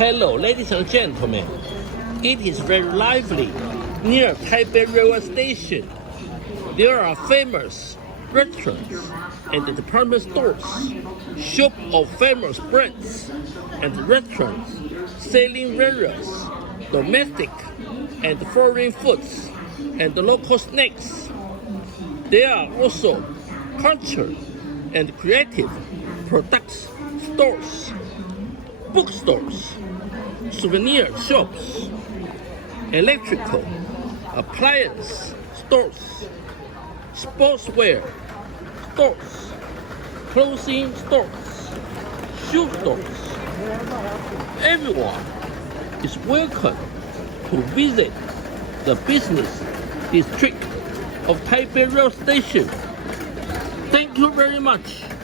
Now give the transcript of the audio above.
Hello, ladies and gentlemen. It is very lively near Taipei Railway Station. There are famous restaurants and department stores, shop of famous brands and restaurants selling various domestic and foreign foods and local snacks. There are also culture and creative products stores, bookstores, souvenir shops, electrical appliance stores, sportswear stores, clothing stores, shoe stores. Everyone is welcome to visit the business district of Taipei Railway Station. Thank you very much.